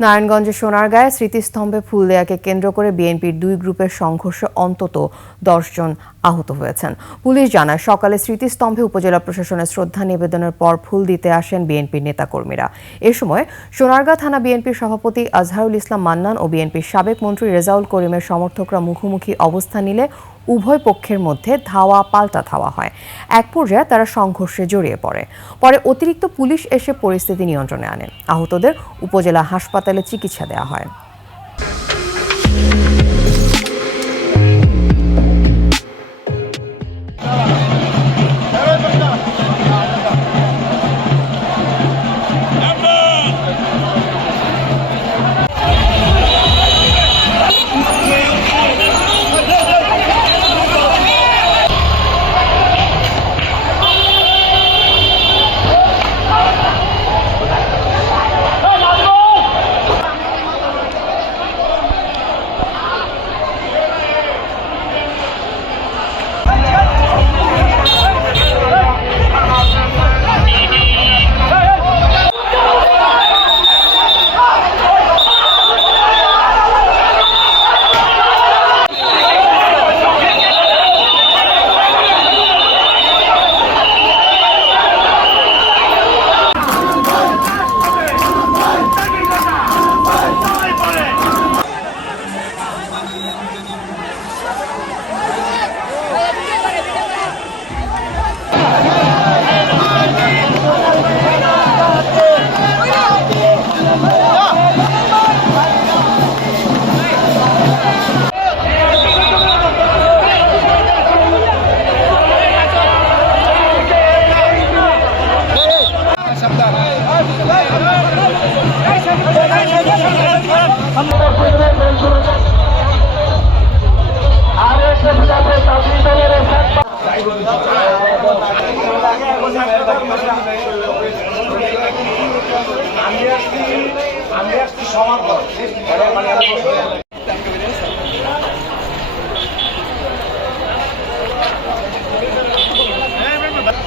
নারায়ণগঞ্জের সোনারগাঁয়ে স্মৃতিস্তম্ভে ফুল দেয়াকে কেন্দ্র করে বিএনপির দুই গ্রুপের সংঘর্ষে অন্তত ১০ জন আহত হয়েছেন। পুলিশ জানায়, সকালে স্মৃতিস্তম্ভে উপজেলা প্রশাসনের শ্রদ্ধা নিবেদনের পর ফুল দিতে আসেন বিএনপির নেতাকর্মীরা। এ সময় সোনারগাঁ থানা বিএনপির সভাপতি আজহারুল ইসলাম মান্নান ও বিএনপির সাবেক মন্ত্রী রেজাউল করিমের সমর্থকরা মুখোমুখি অবস্থান নিলে উভয় পক্ষের মধ্যে ধাওয়া পাল্টা ধাওয়া হয়। এক পর্যায়ে তারা সংঘর্ষে জড়িয়ে পড়ে। পরে অতিরিক্ত পুলিশ এসে পরিস্থিতি নিয়ন্ত্রণে আনে। আহতদের উপজেলা হাসপাতালে চিকিৎসা দেওয়া হয়।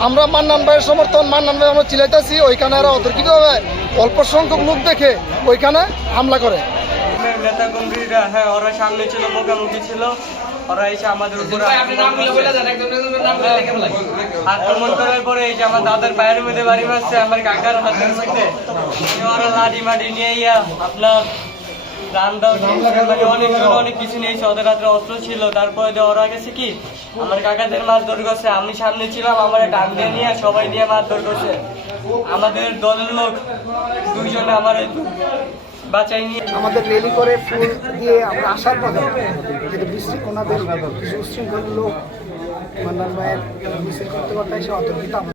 আমরা মান্নান ভাইয়ের সমর্থন, মান্নান ভাই আমরা চিলাইতেছি, ওইখানে আর অতর্কিতভাবে অল্প সংখ্যক লোক দেখে ওইখানে হামলা করে। নেতা কর্মীরা ওরা সামনে ছিল, মুখোমুখি ছিল, ওরা এসে আমাদের উপর আক্রমণ করার পরে এই যে আমার দাদার পায়ের মধ্যে বাড়ি মারছে, আমার কাকার হাতের মধ্যে ওরা লাঠি মাটি নিয়ে আপনার অনেক কিছু নিয়েছে, ওদের হাতে অস্ত্র ছিল। তারপরে ওরা গেছে কি আমার কাকাদের মারধর করছে, আমি সামনে ছিলাম, আমার টান দিয়ে নিয়ে সবাই দিয়ে মারধর করছে। আমাদের দলের লোক দুইজনে আমার বাঁচাই নিয়ে আমাদের রেলি করে ফুল দিয়ে আমরা আসার পথে ওনাদের সুশৃঙ্খল লোক মান্নান ভাইয়ের মিছিল করতে করতে এসে অতর্কিত